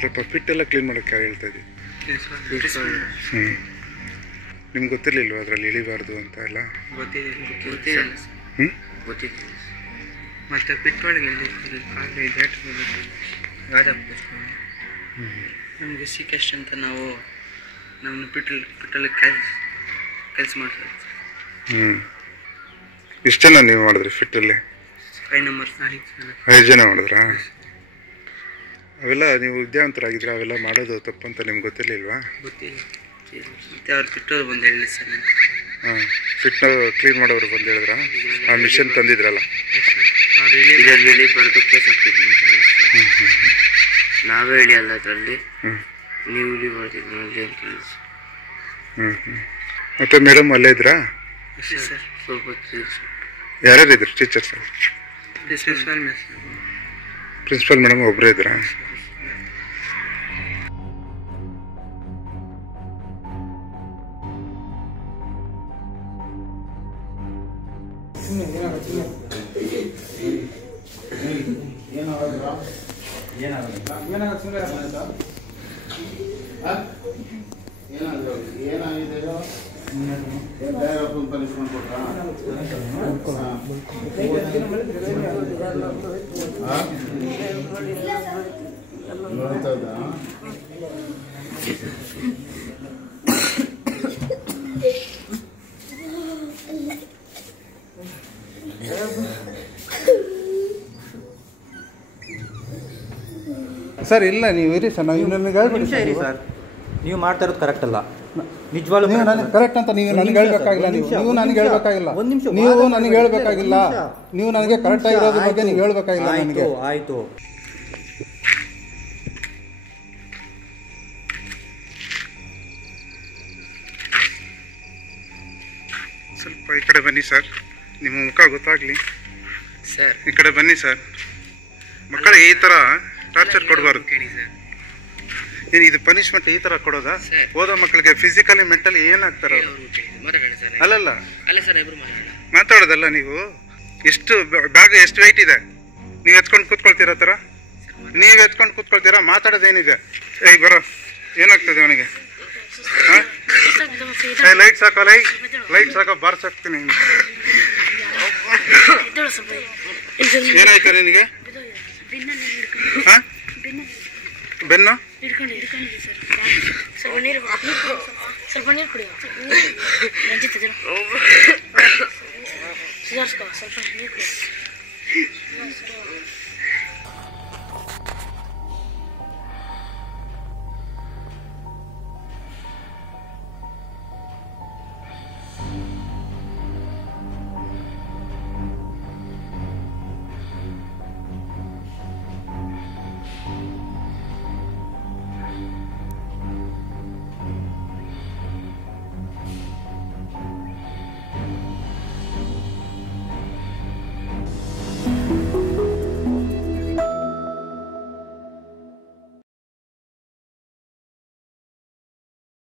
ಸ್ವಲ್ಪ ಫಿಟ್ಟೆಲ್ಲ ಕ್ಲೀನ್ ಮಾಡೋಕ್ಕೆ ಯಾರು ಹೇಳ್ತಾ ಇದ್ದೀವಿ? ನಿಮ್ಗೆ ಗೊತ್ತಿರಲಿಲ್ವ ಅದರಲ್ಲಿ ಇಳಿಬಾರ್ದು ಅಂತ ಎಲ್ಲ? ಮತ್ತು ಪಿಟ್ ಒಳಗೆ ನಮಗೆ ಸಿಕ್ಕಷ್ಟು ಅಂತ ನಾವು ನಮ್ಮ ಪಿಟ್ಟಲ್ಲಿ ಕೆಲಸ ಮಾಡ್ತೀವಿ. ಎಷ್ಟು ಜನ ನೀವು ಮಾಡಿದ್ರಿ ಫಿಟ್ಟಲ್ಲಿ? 5 ನಂಬರ್ 5 ಜನ ಮಾಡಿದ್ರಾ? ಅವೆಲ್ಲ ನೀವು ವಿದ್ಯಾವಂತರಾಗಿದ್ರೆ ಅವೆಲ್ಲ ಮಾಡೋದು ತಪ್ಪಂತ ನಿಮ್ಗೆ ಗೊತ್ತಿರಲಿಲ್ವಾ? ಗೊತ್ತಿಲ್ಲ. ಮತ್ತು ಅವ್ರು ಪಿಟ್ಟವ್ರು ಬಂದು ಹೇಳಿ ಸರ್. ಹಾಂ, ಫಿಟ್ನ ಕ್ಲೀನ್ ಮಾಡೋರು ಬಂದು ಹೇಳಿದ್ರಾ? ಆ ಮಿಷನ್ ತಂದಿದ್ರಲ್ಲ, ಇದರಲ್ಲಿ ಬರೆದು ಕೇಸ್ ಹಾಕ್ತಿದ್ವಿ. ನಾವೇ ಹೇಳಿ ಅಲ್ಲ ಅದರಲ್ಲಿ, ನೀವು ಇಲ್ಲಿ ಬರ್ತಿದ್ವಿ ನೋಡಿ ಅಂತ ಹೇಳಿ. ಮತ್ತು ಮೇಡಮ್ ಅಲ್ಲೇ ಇದ್ರಾ? ಸರ್ ಸ್ವಲ್ಪ ಯಾರ್ಯಾರು ಇದ್ರು ಟೀಚರ್ಸ್? ಪ್ರಿನ್ಸಿಪಲ್ ಮೇಡಮ್ ಒಬ್ಬರೇ ಇದ್ರಾ? ಪನಿಷ್ಮೆಂಟ್ ಸರ್ ಇಲ್ಲ, ನೀವು ಇರಿ ಸರ್, ನಾವು ನನಗೆ ಹೇಳ್ಬಿಡಿ ಸರ್. ನೀವು ಮಾಡ್ತಾ ಇರೋದು ಕರೆಕ್ಟ್ ಅಲ್ಲ. ನಿಜವಾಗ್ಲೂ ನೀವು ನನಗೆ ಕರೆಕ್ಟ್ ಅಂತ ನೀವು ನನಗೆ ಹೇಳ್ಬೇಕಾಗಿಲ್ಲ. ನೀವು ನನಗೆ ಹೇಳ್ಬೇಕಾಗಿಲ್ಲ. ನೀವು ನನಗೆ ಹೇಳ್ಬೇಕಾಗಿಲ್ಲ. ನೀವು ನನಗೆ ಕರೆಕ್ಟ್ ಆಗಿರೋದ್ರ ಬಗ್ಗೆ ನೀವು ಹೇಳ್ಬೇಕಾಗಿಲ್ಲ ನನಗೆ. ಆಯಿತು. ಸ್ವಲ್ಪ ಈ ಕಡೆ ಬನ್ನಿ ಸರ್, ನಿಮ್ಮ ಮುಖ ಗೊತ್ತಾಗ್ಲಿ ಸರ್. ಈ ಕಡೆ ಬನ್ನಿ ಸರ್. ಮಕ್ಕಳಿಗೆ ಈ ಥರ ಟಾರ್ಚರ್ ಕೊಡಬಾರ್ದು. ಏನು ಇದು ಪನಿಷ್ಮೆಂಟ್ ಈ ಥರ ಕೊಡೋದಾ? ಓದೋ ಮಕ್ಕಳಿಗೆ ಫಿಸಿಕಲಿ ಮೆಂಟಲಿ ಏನಾಗ್ತಾರೆ? ಅಲ್ಲಲ್ಲ ಮಾತಾಡೋದಲ್ಲ. ನೀವು ಎಷ್ಟು ಬ್ಯಾಗ್ ಎಷ್ಟು ವೆಯ್ಟ್ ಇದೆ? ನೀವು ಎತ್ಕೊಂಡು ಕೂತ್ಕೊಳ್ತೀರ ಥರ? ನೀವು ಎತ್ಕೊಂಡು ಕೂತ್ಕೊಳ್ತೀರಾ? ಮಾತಾಡೋದೇನಿದೆ? ಬರೋ ಏನಾಗ್ತದೆ ಅವನಿಗೆ? ಹಾಂ, ಲೈಟ್ ಸಾಕೋ, ಲೈಟ್ ಸಾಕೋ, ಬಾರ್ಸಾಕ್ತೀನಿ. ಏನಾಯ್ತು ನಿನಗೆ? ಹಾಂ, ಬೆನ್ನು ಸ್ವಲ್ಪ ನೀರು ಕುಡಿಯೋ, ಸುಧಾರಿಸ್ಕೋ, ಸ್ವಲ್ಪ ನೀರು ಕುಡಿಯೋ.